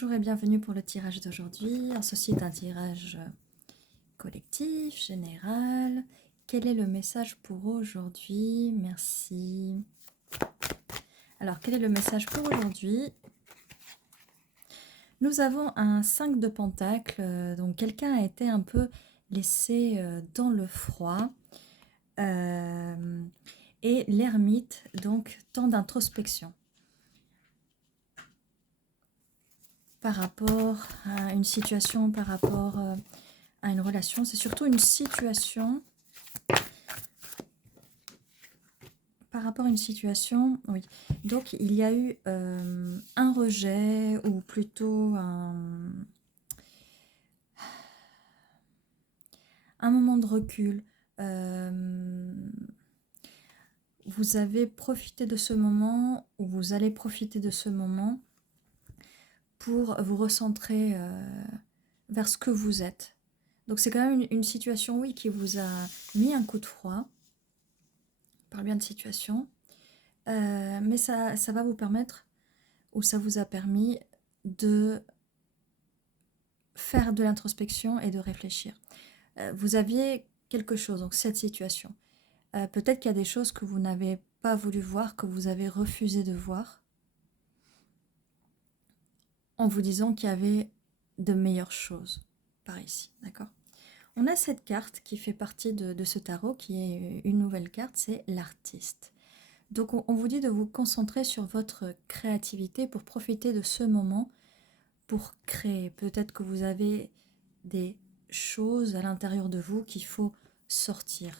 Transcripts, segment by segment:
Bonjour et bienvenue pour le tirage d'aujourd'hui. Alors, ceci est un tirage collectif, général. Quel est le message pour aujourd'hui? Merci. Alors, quel est le message pour aujourd'hui? Nous avons un 5 de pentacles. Donc, quelqu'un a été un peu laissé dans le froid. Et l'ermite, donc, temps d'introspection. Par rapport à une situation, par rapport à une relation. C'est surtout une situation. Par rapport à une situation, oui. Donc, il y a eu un rejet, ou plutôt un moment de recul. Vous avez profité de ce moment, ou vous allez profiter de ce moment pour vous recentrer vers ce que vous êtes. Donc, c'est quand même une situation, oui, qui vous a mis un coup de froid. On parle bien de situation. Mais ça va vous permettre, ou ça vous a permis de faire de l'introspection et de réfléchir. Vous aviez quelque chose, donc cette situation. Peut-être qu'il y a des choses que vous n'avez pas voulu voir, que vous avez refusé de voir, en vous disant qu'il y avait de meilleures choses par ici, d'accord? On a cette carte qui fait partie de ce tarot, qui est une nouvelle carte, c'est l'artiste. Donc on vous dit de vous concentrer sur votre créativité pour profiter de ce moment, pour créer. Peut-être que vous avez des choses à l'intérieur de vous qu'il faut sortir.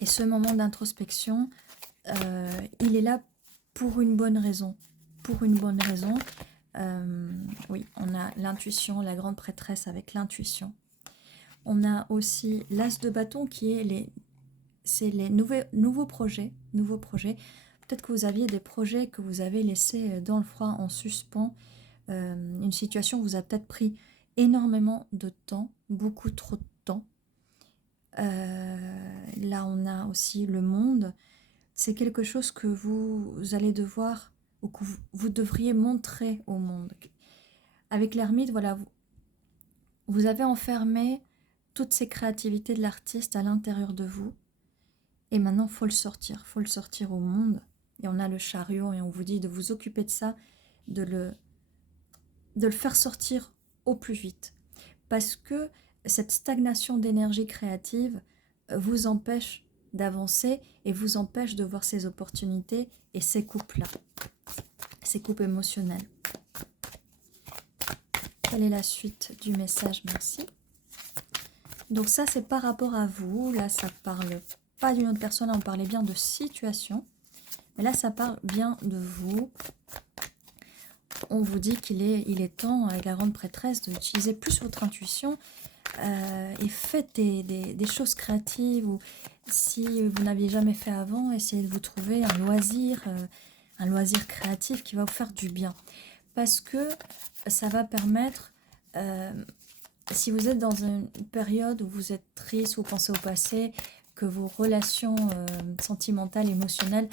Et ce moment d'introspection, il est là pour une bonne raison. Pour une bonne raison. Oui, on a l'intuition, la grande prêtresse avec l'intuition. On a aussi l'as de bâton qui est les nouveaux projets. Peut-être que vous aviez des projets que vous avez laissés dans le froid, en suspens. Une situation vous a peut-être pris énormément de temps, beaucoup trop de temps. Là, on a aussi le monde. C'est quelque chose que vous allez devoir, ou que vous devriez montrer au monde. Avec l'ermite, voilà, vous avez enfermé toutes ces créativités de l'artiste à l'intérieur de vous. Et maintenant, il faut le sortir au monde. Et on a le chariot et on vous dit de vous occuper de ça, de le faire sortir au plus vite. Parce que cette stagnation d'énergie créative vous empêche d'avancer et vous empêche de voir ces opportunités et ces coupes-là, ces coupes émotionnelles. Quelle est la suite du message? Merci. Donc ça, c'est par rapport à vous. Là, ça parle pas d'une autre personne. Là, on parlait bien de situation. Mais là, ça parle bien de vous. On vous dit qu'il est temps, avec la grande prêtresse, d'utiliser plus votre intuition et faites des choses créatives, ou si vous n'aviez jamais fait avant, essayez de vous trouver un loisir créatif qui va vous faire du bien. Parce que ça va permettre, si vous êtes dans une période où vous êtes triste, vous pensez au passé, que vos relations sentimentales, émotionnelles,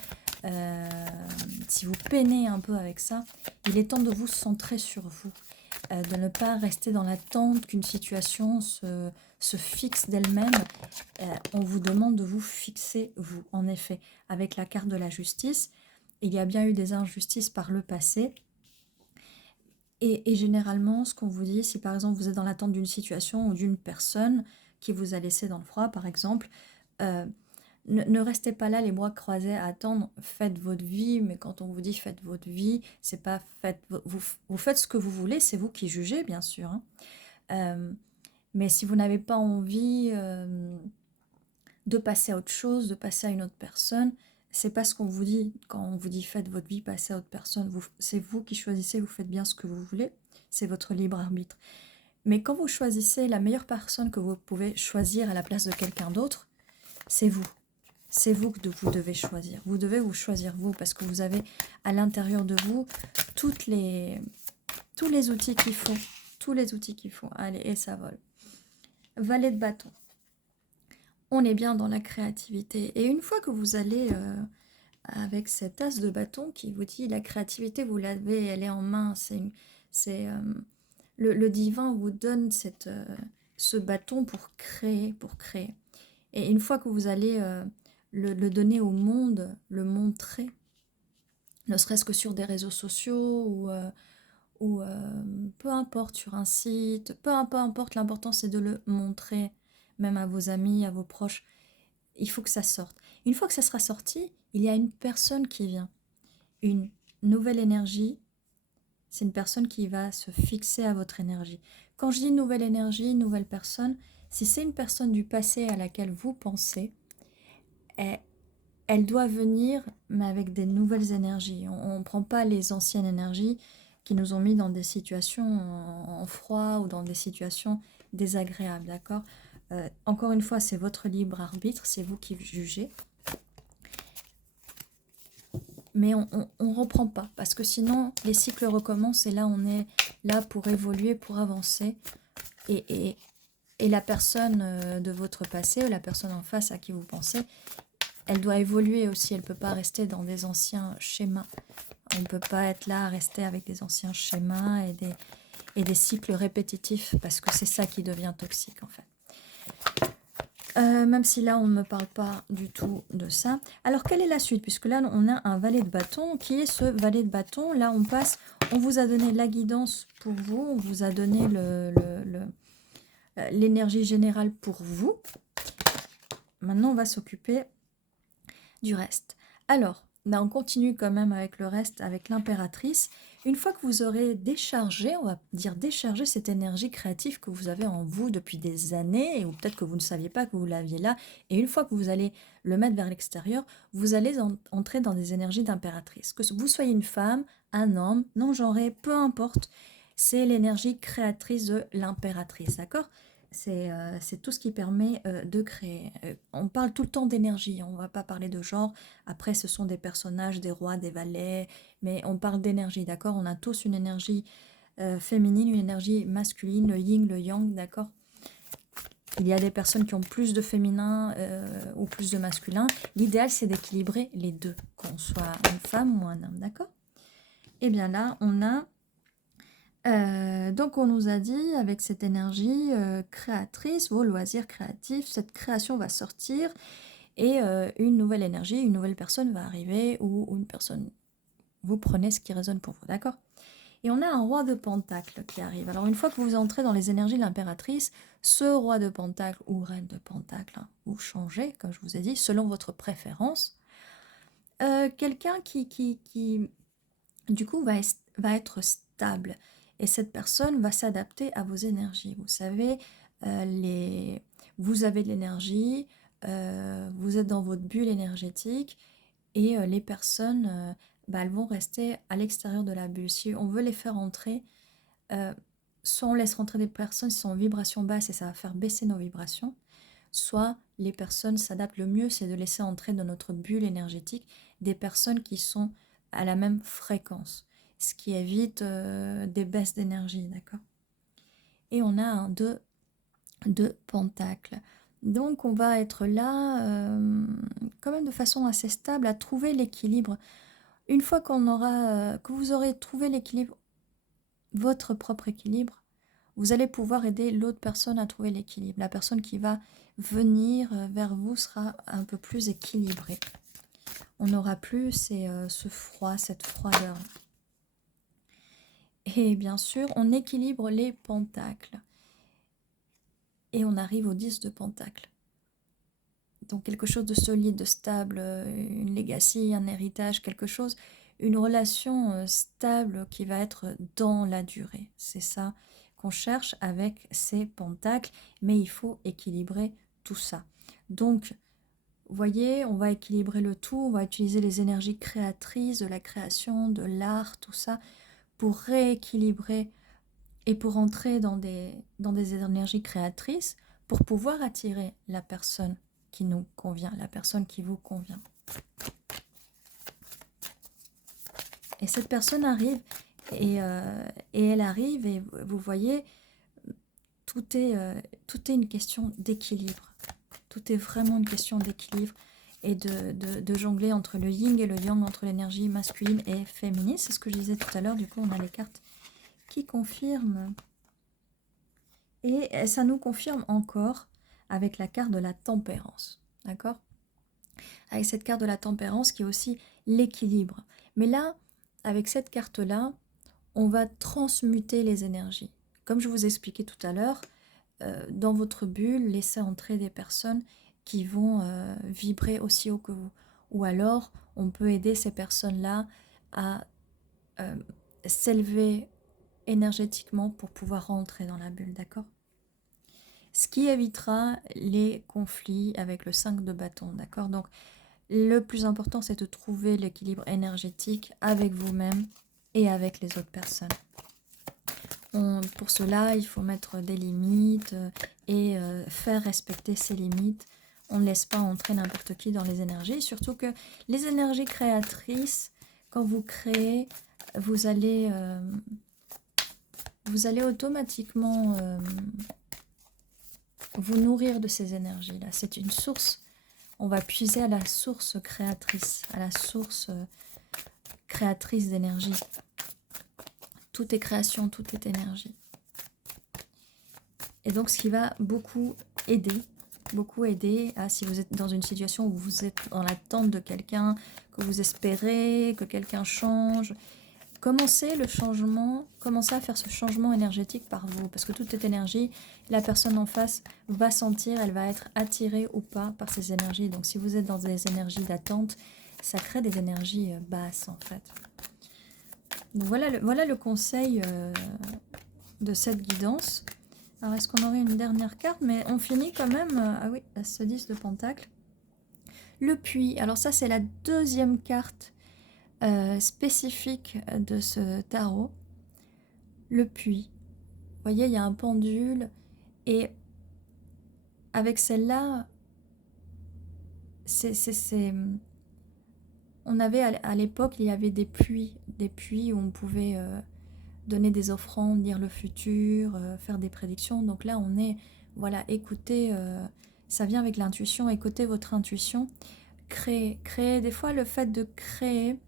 si vous peinez un peu avec ça, il est temps de vous centrer sur vous, de ne pas rester dans l'attente qu'une situation se fixe d'elle-même. On vous demande de vous fixer, vous. En effet, avec la carte de la justice, il y a bien eu des injustices par le passé. Et généralement, ce qu'on vous dit, si par exemple vous êtes dans l'attente d'une situation ou d'une personne qui vous a laissé dans le froid, par exemple, ne restez pas là les bras croisés à attendre, faites votre vie. Mais quand on vous dit faites votre vie, c'est pas vous faites ce que vous voulez, c'est vous qui jugez, bien sûr. Mais si vous n'avez pas envie de passer à autre chose, de passer à une autre personne, c'est pas ce qu'on vous dit. Quand on vous dit faites votre vie, passez à autre personne, c'est vous qui choisissez, vous faites bien ce que vous voulez, c'est votre libre arbitre. Mais quand vous choisissez la meilleure personne que vous pouvez choisir à la place de quelqu'un d'autre, c'est vous. C'est vous que vous devez choisir. Vous devez vous choisir vous, parce que vous avez à l'intérieur de vous tous les outils qu'il faut. Tous les outils qu'il faut. Allez, et ça vole. Valet de bâton. On est bien dans la créativité. Et une fois que vous allez avec cet as de bâton qui vous dit la créativité, vous l'avez, elle est en main. C'est le divin vous donne ce bâton pour créer, pour créer. Et une fois que vous allez le donner au monde, le montrer, ne serait-ce que sur des réseaux sociaux ou peu importe, sur un site, peu importe, l'important c'est de le montrer, même à vos amis, à vos proches. Il faut que ça sorte. Une fois que ça sera sorti, il y a une personne qui vient, une nouvelle énergie. C'est une personne qui va se fixer à votre énergie. Quand je dis nouvelle énergie, nouvelle personne, si c'est une personne du passé à laquelle vous pensez, elle doit venir, mais avec des nouvelles énergies. On ne prend pas les anciennes énergies qui nous ont mis dans des situations en froid ou dans des situations désagréables, d'accord? Encore une fois, c'est votre libre arbitre, c'est vous qui jugez. Mais on ne reprend pas, parce que sinon, les cycles recommencent et là, on est là pour évoluer, pour avancer. Et la personne de votre passé, la personne en face à qui vous pensez, elle doit évoluer aussi, elle ne peut pas rester dans des anciens schémas. On ne peut pas être là à rester avec des anciens schémas et des cycles répétitifs, parce que c'est ça qui devient toxique en fait. Même si là on ne me parle pas du tout de ça. Alors quelle est la suite? Puisque là on a un valet de bâton. Qui est ce valet de bâton? Là on passe, on vous a donné la guidance pour vous, on vous a donné l'énergie générale pour vous. Maintenant on va s'occuper du reste. Alors, ben on continue quand même avec le reste, avec l'impératrice. Une fois que vous aurez déchargé, on va dire déchargé cette énergie créative que vous avez en vous depuis des années, ou peut-être que vous ne saviez pas que vous l'aviez là, et une fois que vous allez le mettre vers l'extérieur, vous allez entrer dans des énergies d'impératrice. Que vous soyez une femme, un homme, non-genré, peu importe, c'est l'énergie créatrice de l'impératrice, d'accord? C'est tout ce qui permet de créer. On parle tout le temps d'énergie, on ne va pas parler de genre. Après, ce sont des personnages, des rois, des valets, mais on parle d'énergie, d'accord? On a tous une énergie féminine, une énergie masculine, le yin, le yang, d'accord? Il y a des personnes qui ont plus de féminin ou plus de masculin. L'idéal, c'est d'équilibrer les deux, qu'on soit une femme ou un homme, d'accord? Et bien là, on a... donc on nous a dit, avec cette énergie créatrice, vos loisirs créatifs, cette création va sortir et une nouvelle énergie, une nouvelle personne va arriver ou une personne, vous prenez ce qui résonne pour vous, d'accord? Et on a un roi de pentacle qui arrive. Alors une fois que vous entrez dans les énergies de l'impératrice, ce roi de pentacle ou reine de pentacle, hein, vous changez, comme je vous ai dit, selon votre préférence. Quelqu'un qui du coup va être stable. Et cette personne va s'adapter à vos énergies. Vous savez, vous avez de l'énergie, vous êtes dans votre bulle énergétique et les personnes, elles vont rester à l'extérieur de la bulle. Si on veut les faire entrer, soit on laisse rentrer des personnes qui sont en vibration basse et ça va faire baisser nos vibrations, soit les personnes s'adaptent. Le mieux, c'est de laisser entrer dans notre bulle énergétique des personnes qui sont à la même fréquence, ce qui évite des baisses d'énergie, d'accord? Et on a un 2 de pentacle. Donc on va être là quand même de façon assez stable à trouver l'équilibre. Une fois que vous aurez trouvé l'équilibre, votre propre équilibre, vous allez pouvoir aider l'autre personne à trouver l'équilibre. La personne qui va venir vers vous sera un peu plus équilibrée. On n'aura plus ce froid, cette froideur. Et bien sûr, on équilibre les pentacles. Et on arrive au 10 de pentacle. Donc quelque chose de solide, de stable, une legacy, un héritage, quelque chose, une relation stable qui va être dans la durée. C'est ça qu'on cherche avec ces pentacles, mais il faut équilibrer tout ça. Donc, vous voyez, on va équilibrer le tout, on va utiliser les énergies créatrices de la création, de l'art, tout ça, pour rééquilibrer et pour entrer dans des énergies créatrices, pour pouvoir attirer la personne qui nous convient, la personne qui vous convient. Et cette personne arrive, et elle arrive, et vous voyez, tout est une question d'équilibre. Tout est vraiment une question d'équilibre. et de jongler entre le yin et le yang, entre l'énergie masculine et féminine. C'est ce que je disais tout à l'heure. Du coup, on a les cartes qui confirment. Et ça nous confirme encore avec la carte de la tempérance. D'accord? Avec cette carte de la tempérance qui est aussi l'équilibre. Mais là, avec cette carte-là, on va transmuter les énergies. Comme je vous expliquais tout à l'heure, dans votre bulle, laissez entrer des personnes qui vont vibrer aussi haut que vous. Ou alors, on peut aider ces personnes-là à s'élever énergétiquement pour pouvoir rentrer dans la bulle, d'accord? Ce qui évitera les conflits avec le 5 de bâton, d'accord? Donc, le plus important, c'est de trouver l'équilibre énergétique avec vous-même et avec les autres personnes. Pour cela, il faut mettre des limites et faire respecter ces limites. On ne laisse pas entrer n'importe qui dans les énergies, surtout que les énergies créatrices, quand vous créez, vous allez automatiquement vous nourrir de ces énergies-là. C'est une source. On va puiser à la source créatrice, à la source créatrice d'énergie. Tout est création, tout est énergie. Et donc, ce qui va beaucoup aider si vous êtes dans une situation où vous êtes dans l'attente de quelqu'un, que vous espérez que quelqu'un change, commencez le changement, commencez à faire ce changement énergétique par vous, parce que toute cette énergie, la personne en face va sentir, elle va être attirée ou pas par ces énergies. Donc si vous êtes dans des énergies d'attente, ça crée des énergies basses en fait. Donc voilà le conseil de cette guidance. Alors est-ce qu'on aurait une dernière carte? Mais on finit quand même, ah oui, ce 10 de Pentacle. Le puits, alors ça c'est la deuxième carte spécifique de ce tarot. Le puits. Vous voyez, il y a un pendule et avec celle-là, on avait à l'époque, il y avait des puits où on pouvait donner des offrandes, lire le futur, faire des prédictions. Donc là, on est, voilà, écoutez, ça vient avec l'intuition, écoutez votre intuition, créer. Des fois, le fait de créer,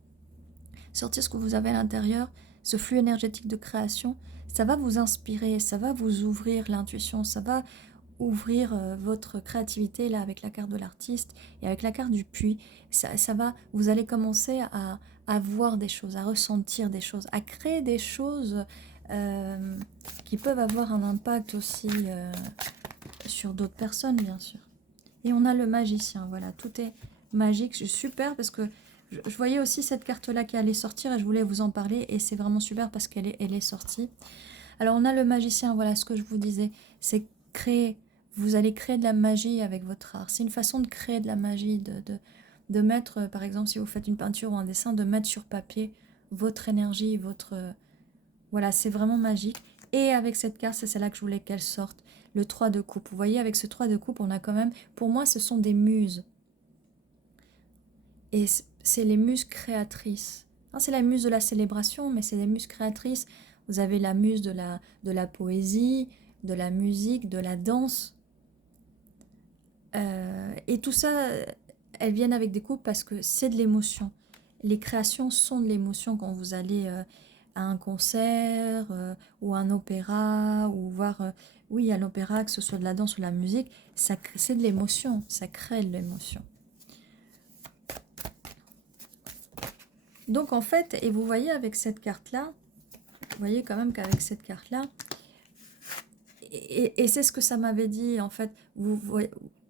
sortir ce que vous avez à l'intérieur, ce flux énergétique de création, ça va vous inspirer, ça va vous ouvrir l'intuition, ça va ouvrir votre créativité là avec la carte de l'artiste et avec la carte du puits. Ça va, vous allez commencer à voir des choses, à ressentir des choses, à créer des choses qui peuvent avoir un impact aussi sur d'autres personnes, bien sûr. Et on a le magicien, voilà, tout est magique, c'est super parce que je voyais aussi cette carte-là qui allait sortir et je voulais vous en parler et c'est vraiment super parce qu'elle est sortie. Alors on a le magicien, voilà ce que je vous disais, c'est créer, vous allez créer de la magie avec votre art. C'est une façon de créer de la magie, de mettre, par exemple, si vous faites une peinture ou un dessin, de mettre sur papier votre énergie, voilà, c'est vraiment magique. Et avec cette carte, c'est celle-là que je voulais qu'elle sorte, le 3 de coupe. Vous voyez, avec ce 3 de coupe, on a quand même, pour moi, ce sont des muses. Et c'est les muses créatrices. C'est la muse de la célébration, mais c'est les muses créatrices. Vous avez la muse de la poésie, de la musique, de la danse. Et tout ça, elles viennent avec des coupes parce que c'est de l'émotion. Les créations sont de l'émotion quand vous allez à un concert ou à un opéra, ou voir, oui, à l'opéra, que ce soit de la danse ou de la musique, c'est de l'émotion, ça crée de l'émotion. Donc en fait, et vous voyez avec cette carte-là, vous voyez quand même qu'avec cette carte-là, et c'est ce que ça m'avait dit, en fait,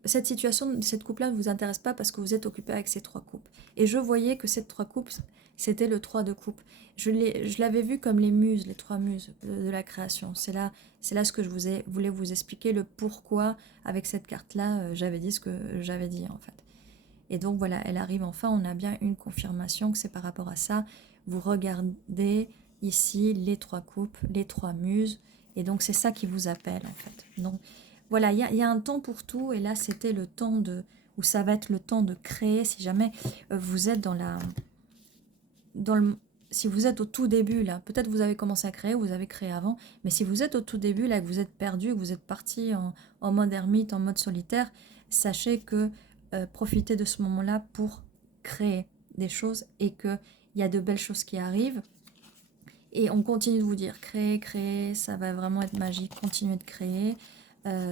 cette situation, cette coupe-là ne vous intéresse pas parce que vous êtes occupé avec ces 3 coupes. Et je voyais que ces 3 coupes, c'était le 3 de coupe. Je l'avais vu comme les muses, les 3 muses de la création. C'est là ce que je voulais vous expliquer, le pourquoi, avec cette carte-là, j'avais dit ce que j'avais dit, en fait. Et donc voilà, elle arrive enfin, on a bien une confirmation que c'est par rapport à ça. Vous regardez ici les 3 coupes, les 3 muses, et donc c'est ça qui vous appelle en fait. Donc voilà, il y a un temps pour tout, et là c'était le temps où ça va être le temps de créer, si jamais vous êtes si vous êtes au tout début là, peut-être vous avez commencé à créer, vous avez créé avant, mais si vous êtes au tout début là, que vous êtes perdu, que vous êtes parti en mode ermite, en mode solitaire, sachez que profiter de ce moment-là pour créer des choses et qu'il y a de belles choses qui arrivent. Et on continue de vous dire, créer, créer, ça va vraiment être magique, continuez de créer.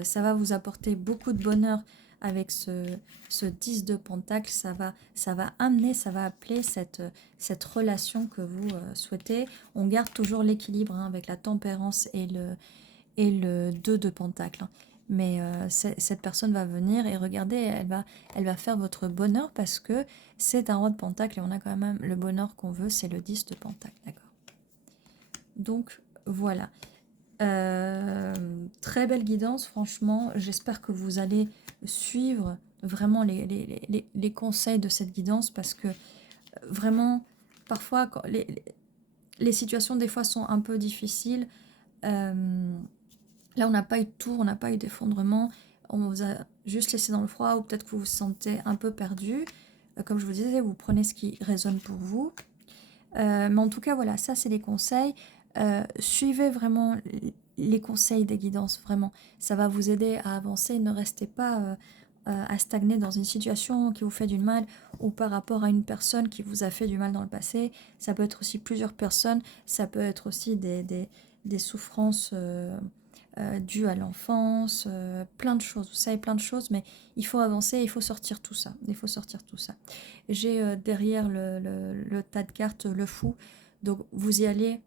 Ça va vous apporter beaucoup de bonheur avec ce 10 de Pentacle. Ça va amener, ça va appeler cette relation que vous souhaitez. On garde toujours l'équilibre hein, avec la tempérance et le 2 de Pentacle. Hein. Mais cette personne va venir et regardez, elle va faire votre bonheur parce que c'est un roi de Pentacle et on a quand même le bonheur qu'on veut, c'est le 10 de Pentacle. D'accord. Donc voilà. Très belle guidance, franchement. J'espère que vous allez suivre vraiment les conseils de cette guidance parce que vraiment, parfois, quand les situations des fois sont un peu difficiles. Là, on n'a pas eu de tour, on n'a pas eu d'effondrement. On vous a juste laissé dans le froid ou peut-être que vous vous sentez un peu perdu. Comme je vous disais, vous prenez ce qui résonne pour vous. Mais en tout cas, voilà, ça, c'est les conseils. Suivez vraiment les conseils des guidances, vraiment. Ça va vous aider à avancer. Ne restez pas à stagner dans une situation qui vous fait du mal ou par rapport à une personne qui vous a fait du mal dans le passé. Ça peut être aussi plusieurs personnes. Ça peut être aussi des souffrances dues à l'enfance. Plein de choses. Vous savez, plein de choses. Mais il faut avancer. Il faut sortir tout ça. Il faut sortir tout ça. J'ai derrière le tas de cartes le fou. Donc, vous y allez.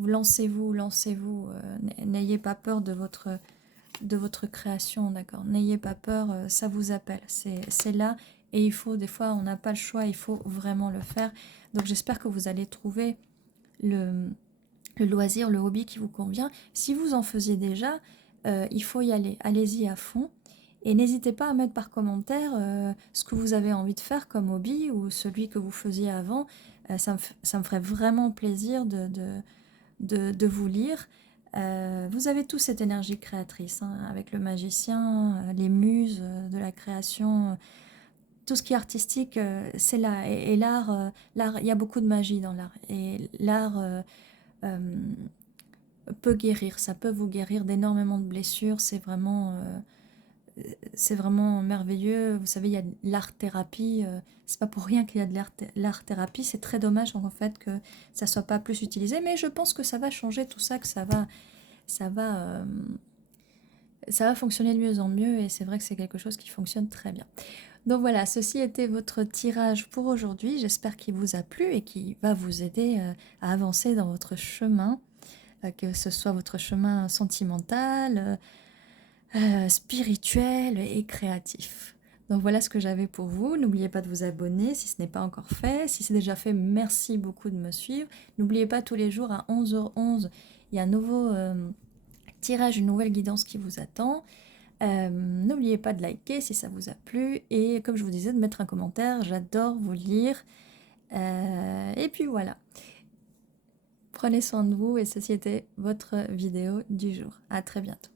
Lancez-vous, lancez-vous, n'ayez pas peur de votre création, d'accord? N'ayez pas peur, ça vous appelle, c'est là, et il faut, des fois, on n'a pas le choix, il faut vraiment le faire. Donc j'espère que vous allez trouver le loisir, le hobby qui vous convient. Si vous en faisiez déjà, il faut y aller, allez-y à fond. Et n'hésitez pas à mettre par commentaire ce que vous avez envie de faire comme hobby ou celui que vous faisiez avant. Ça me ferait vraiment plaisir de vous lire. Vous avez tous cette énergie créatrice, hein, avec le magicien, les muses de la création, tout ce qui est artistique, c'est là. Et l'art, il y a beaucoup de magie dans l'art. Et l'art euh, peut guérir, ça peut vous guérir d'énormément de blessures. C'est vraiment merveilleux. Vous savez, il y a de l'art-thérapie. C'est pas pour rien qu'il y a de l'art-thérapie. C'est très dommage en fait que ça soit pas plus utilisé. Mais je pense que ça va changer tout ça, que ça va, ça va fonctionner de mieux en mieux. Et c'est vrai que c'est quelque chose qui fonctionne très bien. Donc voilà, ceci était votre tirage pour aujourd'hui. J'espère qu'il vous a plu et qu'il va vous aider à avancer dans votre chemin, que ce soit votre chemin sentimental, spirituel et créatif. Donc voilà ce que j'avais pour vous. N'oubliez pas de vous abonner si ce n'est pas encore fait. Si c'est déjà fait, merci beaucoup de me suivre. N'oubliez pas, tous les jours à 11h11, il y a un nouveau tirage, une nouvelle guidance qui vous attend. N'oubliez pas de liker si ça vous a plu. Et comme je vous disais, de mettre un commentaire. J'adore vous lire. Et puis voilà. Prenez soin de vous et ceci était votre vidéo du jour. À très bientôt.